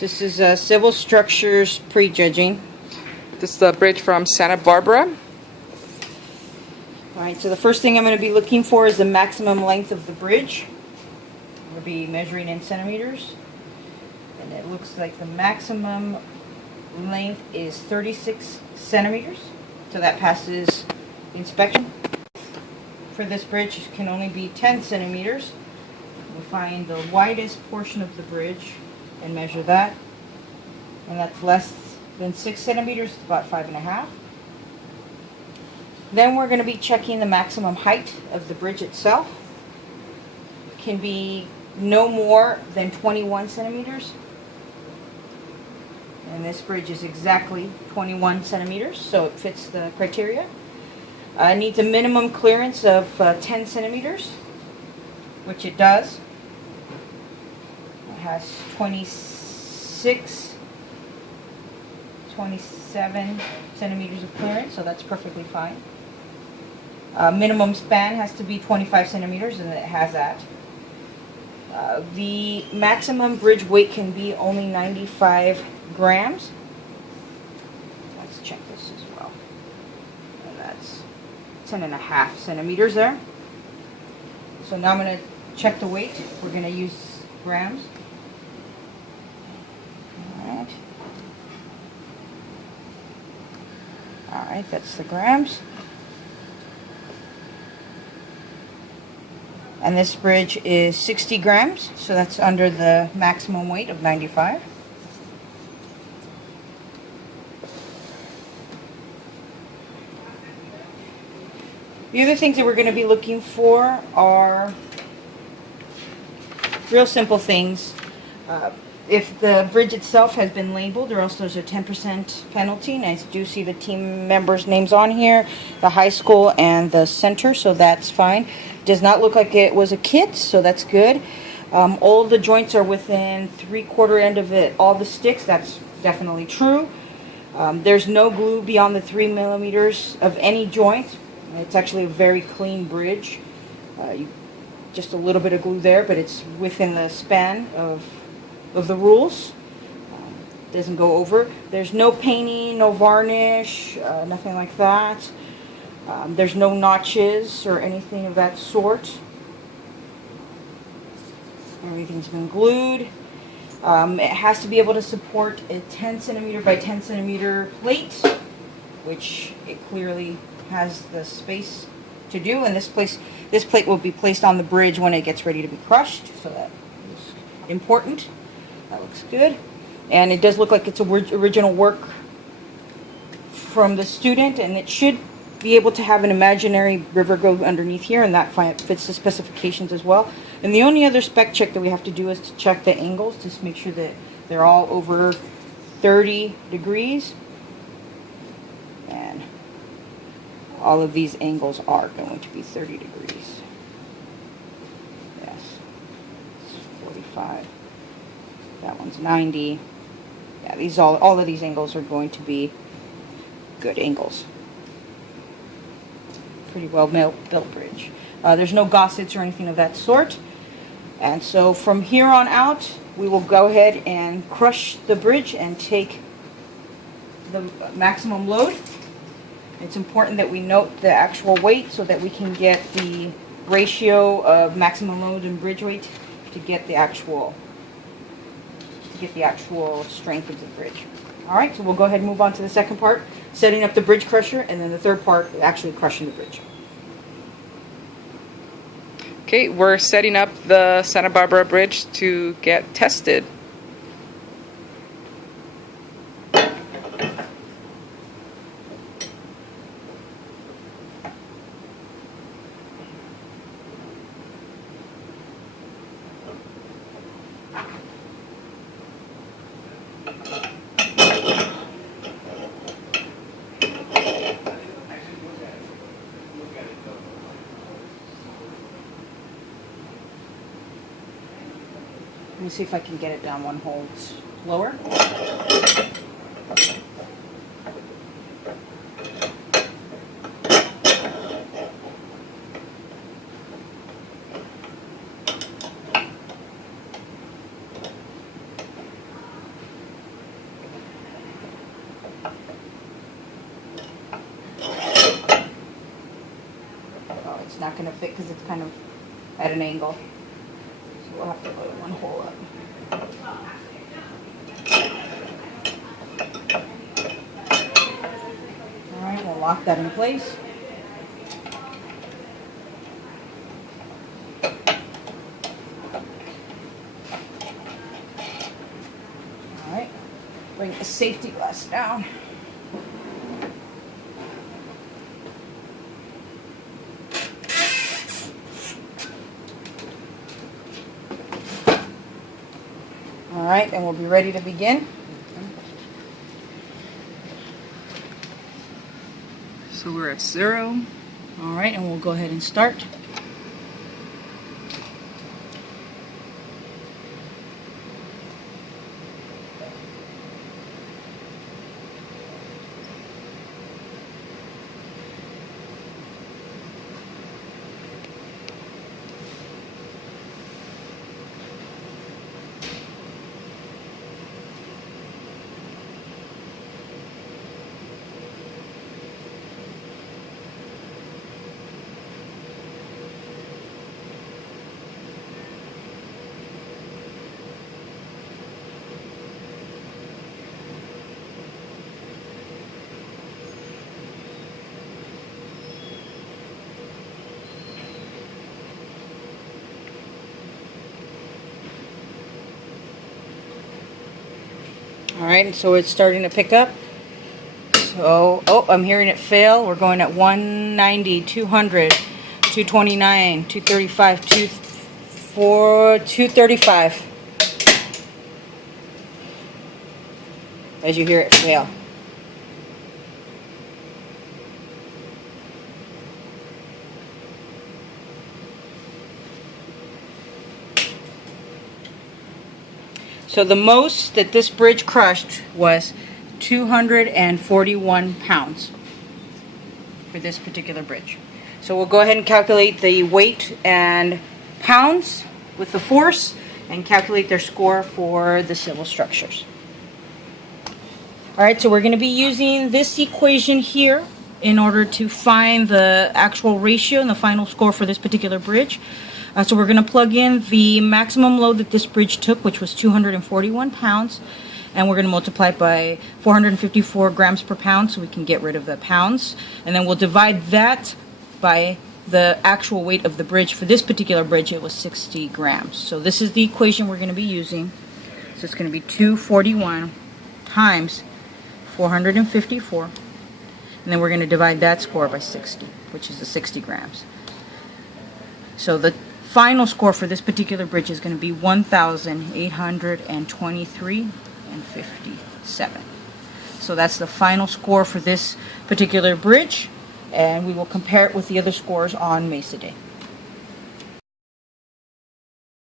This is Civil Structures Prejudging. This is the bridge from Santa Barbara. Alright, so the first thing I'm going to be looking for is the maximum length of the bridge. We'll be measuring in centimeters. And it looks like the maximum length is 36 centimeters. So that passes inspection. For this bridge, it can only be 10 centimeters. We'll find the widest portion of the bridge and measure that. And that's less than 6 centimeters, it's about 5.5. Then we're going to be checking the maximum height of the bridge itself. It can be no more than 21 centimeters. And this bridge is exactly 21 centimeters, so it fits the criteria. It needs a minimum clearance of 10 centimeters, which it does. It has 26, 27 centimeters of clearance, so that's perfectly fine. Minimum span has to be 25 centimeters, and it has that. The maximum bridge weight can be only 95 grams. Let's check this as well. And that's 10.5 centimeters there. So now I'm going to check the weight. We're going to use grams. Alright. Alright, that's the grams. And this bridge is 60 grams, so that's under the maximum weight of 95. The other things that we're going to be looking for are real simple things. If the bridge itself has been labeled, or else there's a 10% penalty. And I do see the team members' names on here, the high school and the center, so that's fine. Does not look like it was a kit, so that's good. All the joints are within 3/4 end of it. All the sticks, that's definitely true. There's no glue beyond the 3 millimeters of any joint. It's actually a very clean bridge. Just a little bit of glue there, but it's within the span of the rules. Doesn't go over. There's no painting, no varnish, nothing like that. There's no notches or anything of that sort. Everything's been glued. It has to be able to support a 10 centimeter by 10 centimeter plate, which it clearly has the space to do. And this plate will be placed on the bridge when it gets ready to be crushed, so that is important. That looks good. And it does look like it's original work from the student, and it should be able to have an imaginary river go underneath here, and that fits the specifications as well. And the only other spec check that we have to do is to check the angles, just make sure that they're all over 30 degrees. And all of these angles are going to be 30 degrees. Yes. It's 45. That one's 90. Yeah, all of these angles are going to be good angles. Pretty well built bridge. There's no gossets or anything of that sort. And so from here on out, we will go ahead and crush the bridge and take the maximum load. It's important that we note the actual weight so that we can get the ratio of maximum load and bridge weight to get the actual strength of the bridge. Alright, so we'll go ahead and move on to the second part, setting up the bridge crusher, and then the third part, actually crushing the bridge. Okay, we're setting up the Santa Barbara Bridge to get tested. Let me see if I can get it down one hole lower. going to fit because it's kind of at an angle. So we'll have to load one hole up. Alright, we'll lock that in place. Alright, bring the safety glass down. Alright, and we'll be ready to begin. So we're at 0. Alright, and we'll go ahead and start. Alright, and so it's starting to pick up. So, oh, I'm hearing it fail. We're going at 190, 200, 229, 235, 235. As you hear it fail. So the most that this bridge crushed was 241 pounds for this particular bridge. So we'll go ahead and calculate the weight and pounds with the force and calculate their score for the civil structures. Alright, so we're going to be using this equation here in order to find the actual ratio and the final score for this particular bridge. So we're going to plug in the maximum load that this bridge took, which was 241 pounds, and we're going to multiply it by 454 grams per pound so we can get rid of the pounds. And then we'll divide that by the actual weight of the bridge. For this particular bridge, it was 60 grams. So this is the equation we're going to be using. So it's going to be 241 times 454. And then we're going to divide that score by 60, which is the 60 grams. So the final score for this particular bridge is going to be 1,823.57. So that's the final score for this particular bridge, and we will compare it with the other scores on Mesa Day.